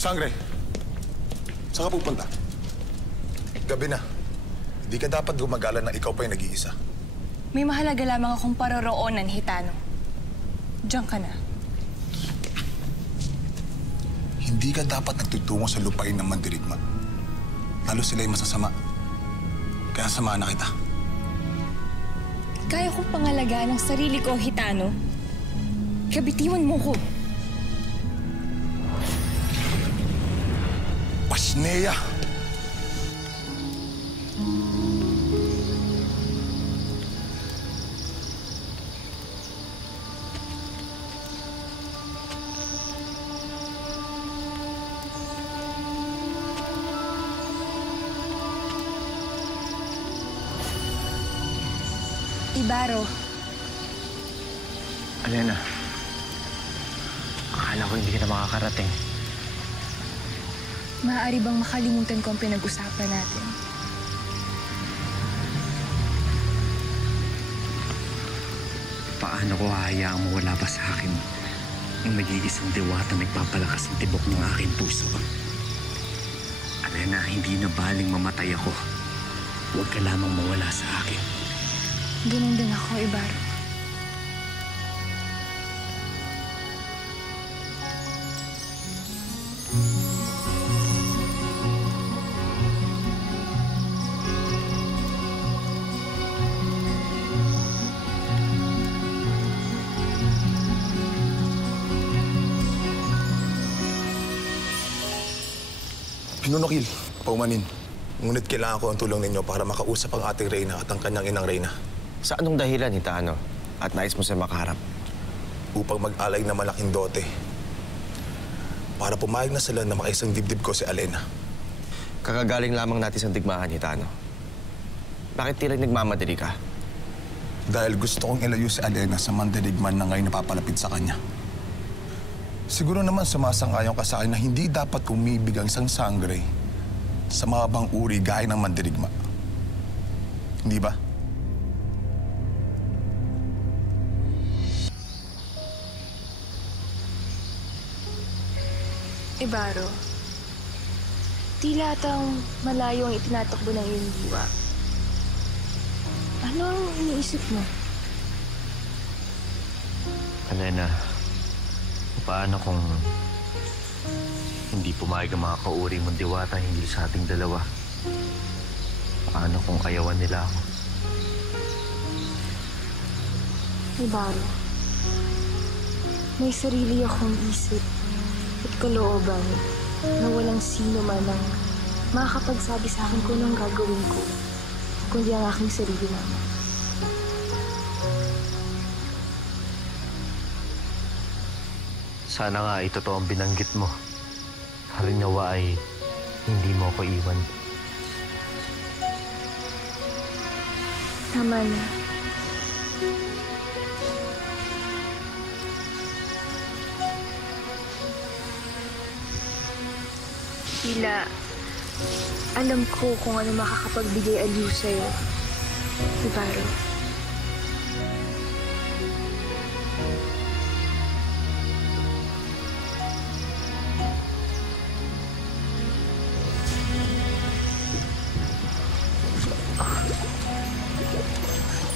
Sangre, saan ka pupunta? Gabi na. Hindi ka dapat gumagala na ikaw pa yung nag-iisa. May mahalaga lamang akong paroroonan, Gitano. Diyan ka na. Hindi ka dapat nagtutungo sa lupain ng mandirigma. Lalo sila'y masasama. Kaya samahan na kita. Kaya kong pangalagaan ang sarili ko, Gitano. Kabitiwan mo ko. Pasneya! Ibaro. Alena, akala ko hindi ka na makakarating. Maaari bang makalimutan ko ang pinag-usapan natin? Paano ko hahayaang mawala pa sa akin ang nag-iisang diwata nagpapalakas ng tibok ng aking puso? Alena, hindi na baling mamatay ako. Huwag ka lamang mawala sa akin. Ganun din ako, Ibaro. Pinunokil, paumanin. Ngunit kailangan ko ang tulong ninyo para makausap ang ating Reyna at ang kanyang inang Reyna. Sa anong dahilan, Gitano? At nais mo siya makaharap? Upang mag-alay na malaking dote. Para pumayag na sila na makaisang dibdib ko si Alena. Kakagaling lamang natin sa digmaan, Gitano. Bakit tila nagmamadali ka? Dahil gusto kong ilayo si Alena sa mandirigman na ngayon napapalapit sa kanya. Siguro naman sumasang-ayon ka sa akin na hindi dapat umibig ang isang sangre sa mahabang uri gaya ng mandirigma. Hindi ba? Ibaro, tila atang malayo ang itinatakbo ng iyong diwa. Ano ang iniisip mo? Alena, paano kung hindi pumayag ang mga kauri mong diwata hinggil sa ating dalawa? Paano kung ayawan nila ako? Ibaro, may sarili akong isip at kalooban na walang sino man ang makakapagsabi sa akin kung anong gagawin ko, kundi ang aking sarili naman. Sana nga ito to ang binanggit mo. Harinawa ay hindi mo ako iwan. Tama na. Tila, alam ko kung ano makakapagbigay aliw sa'yo, Ibaro.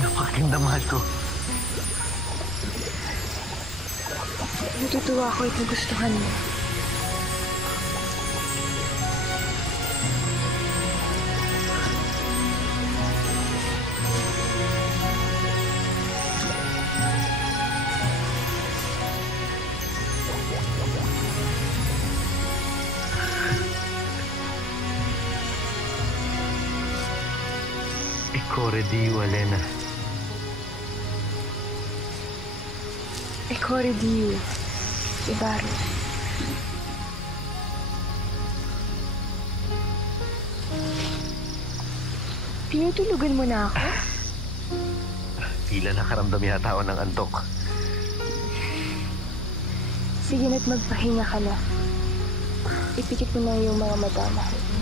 Napakaganda, mahal ko. Natutuwa ako at nagustuhan mo. Core Diu, Alena. Core Diu, Ibaro. Tinutulugan mo na ako? Tila nakaramdam yata ako ng antok. Sige na't magpahinga ka na. Ipikit mo na yung mga mata, mahal.